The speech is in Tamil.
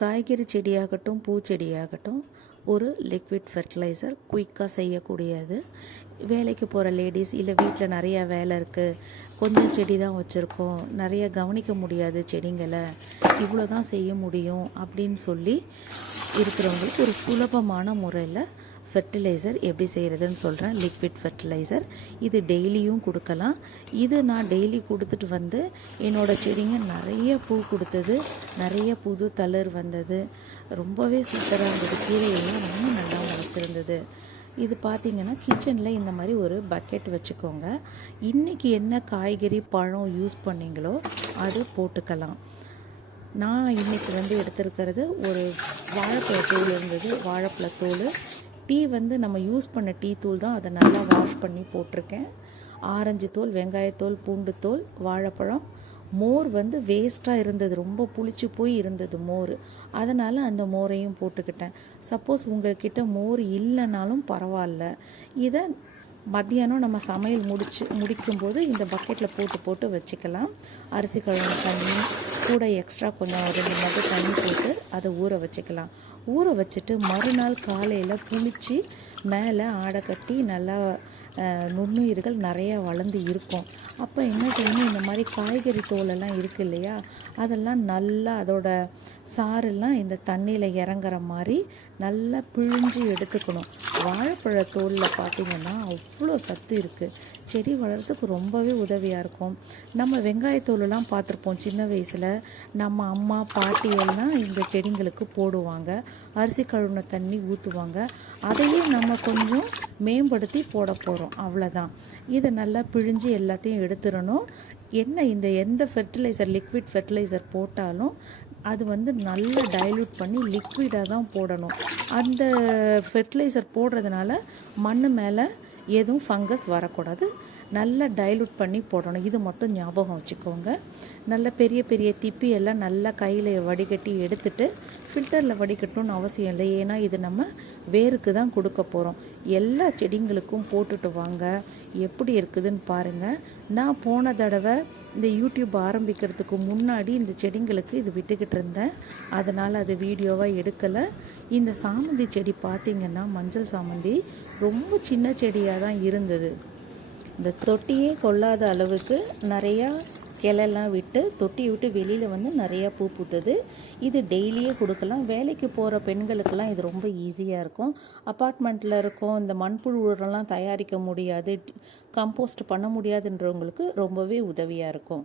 காய்கறி செடியாகட்டும் பூச்செடியாகட்டும் ஒரு லிக்விட் ஃபெர்டிலைசர் குயிக்காக செய்யக்கூடியது. வேலைக்கு போகிற லேடிஸ் இல்லை வீட்டில் நிறையா வேலை இருக்குது, கொஞ்சம் செடி தான் வச்சுருக்கோம், நிறைய கவனிக்க முடியாது செடிங்களை, இவ்வளோ தான் செய்ய முடியும் அப்படின்னு சொல்லி இருக்கிறவங்களுக்கு ஒரு சுலபமான முறையில் ஃபெர்டிலைசர் எப்படி செய்கிறதுன்னு சொல்கிறேன். லிக்விட் ஃபெர்டிலைசர் இது டெய்லியும் கொடுக்கலாம். இது நான் டெய்லி கொடுத்துட்டு வந்து என்னோடய செடிங்க நிறைய பூ கொடுத்தது, நிறைய புது தளிர் வந்தது, ரொம்பவே சூப்பராக இருந்தது. கீரையெல்லாம் ரொம்ப நல்லா முளைச்சிருந்தது. இது பார்த்திங்கன்னா கிச்சனில் இந்த மாதிரி ஒரு பக்கெட் வச்சுக்கோங்க. இன்றைக்கி என்ன காய்கறி பழம் யூஸ் பண்ணிங்களோ அது போட்டுக்கலாம். நான் இன்றைக்கி எடுத்திருக்கிறது ஒரு வாழைப்பழத்தூள் இருந்தது. வாழைப்பழத்தூள் டீ நம்ம யூஸ் பண்ண டீ தூள் தான், அதை நல்லா வாஷ் பண்ணி போட்டிருக்கேன். ஆரஞ்சு தூள், வெங்காயத்தூள், பூண்டு தூள், வாழைப்பழம், மோர் வேஸ்ட்டாக இருந்தது, ரொம்ப புளிச்சு போய் இருந்தது மோர், அதனால் அந்த மோரையும் போட்டுக்கிட்டேன். சப்போஸ் உங்கள்கிட்ட மோர் இல்லைனாலும் பரவாயில்ல, இதை மத்தியானம் நம்ம சமையல் முடிக்கும்போது இந்த பக்கெட்டில் போட்டு வச்சுக்கலாம். அரிசி கழுவின தண்ணி கூட எக்ஸ்ட்ரா கொஞ்சம் 2 மகு தண்ணி போட்டு அதை ஊற வச்சுக்கலாம். ஊற வச்சுட்டு மறுநாள் காலையில் புளிச்சு மேலே ஆடை கட்டி நல்லா நுண்ணுயிர்கள் நிறையா வளர்ந்து இருக்கும். அப்போ என்ன செய்யணும், இந்த மாதிரி காய்கறி தோலெல்லாம் இருக்குது இல்லையா, அதெல்லாம் நல்லா அதோட சாரெல்லாம் இந்த தண்ணியில் இறங்குற மாதிரி நல்லா பிழிஞ்சு எடுத்துக்கணும். வாழைப்பழ தோலில் பார்த்திங்கன்னா அவ்வளோ சத்து இருக்குது, செடி வளர்கிறதுக்கு ரொம்பவே உதவியாக இருக்கும். நம்ம வெங்காயத்தோலெல்லாம் பார்த்துருப்போம் சின்ன வயசில், நம்ம அம்மா பாட்டியெல்லாம் இந்த செடிங்களுக்கு போடுவாங்க. அரிசி கழுவின தண்ணி ஊற்றுவாங்க. அதையும் நம்ம கொஞ்சம் மேம்படுத்தி போட போகிறோம், அவ்வளோதான். இதை நல்லா பிழிஞ்சு எல்லாத்தையும் எடுத்துடணும். என்ன எந்த ஃபெர்டிலைசர் லிக்விட் ஃபெர்டிலைசர் போட்டாலும் அது நல்லா டைல்யூட் பண்ணி லிக்விடாக தான் போடணும். அந்த ஃபெர்டிலைசர் போடுறதுனால மண் மேலே எதுவும் ஃபங்கஸ் வரக்கூடாது, நல்லா டைல்யூட் பண்ணி போடணும். இது மட்டும் ஞாபகம் வச்சுக்கோங்க. நல்ல பெரிய பெரிய திப்பி எல்லாம் நல்லா கையில் வடிகட்டி எடுத்துட்டு, ஃபில்டரில் வடிகட்டணும்னு அவசியம் இல்லை, ஏன்னா இது நம்ம வேருக்கு தான் கொடுக்க போகிறோம். எல்லா செடிங்களுக்கும் போட்டுட்டு வாங்க, எப்படி இருக்குதுன்னு பாருங்கள். நான் போன தடவை இந்த யூடியூப் ஆரம்பிக்கிறதுக்கு முன்னாடி இந்த செடிங்களுக்கு இது விட்டுக்கிட்டு இருந்தேன், அதனால் அது வீடியோவாக எடுக்கலை. இந்த சாமந்தி செடி பார்த்திங்கன்னா மஞ்சள் சாமந்தி ரொம்ப சின்ன செடியாக தான் இருந்தது. இந்த தொட்டியே கொள்ளாத அளவுக்கு நிறையா கிளைலாம் விட்டு தொட்டி விட்டு வெளியில் நிறையா பூ பூத்தது. இது டெய்லியே கொடுக்கலாம். வேலைக்கு போகிற பெண்களுக்கெல்லாம் இது ரொம்ப ஈஸியாக இருக்கும். அப்பார்ட்மெண்ட்டில் இருக்கும், இந்த மண்புழு உரம்லாம் தயாரிக்க முடியாது, கம்போஸ்ட் பண்ண முடியாதுன்றவங்களுக்கு ரொம்பவே உதவியாக இருக்கும்.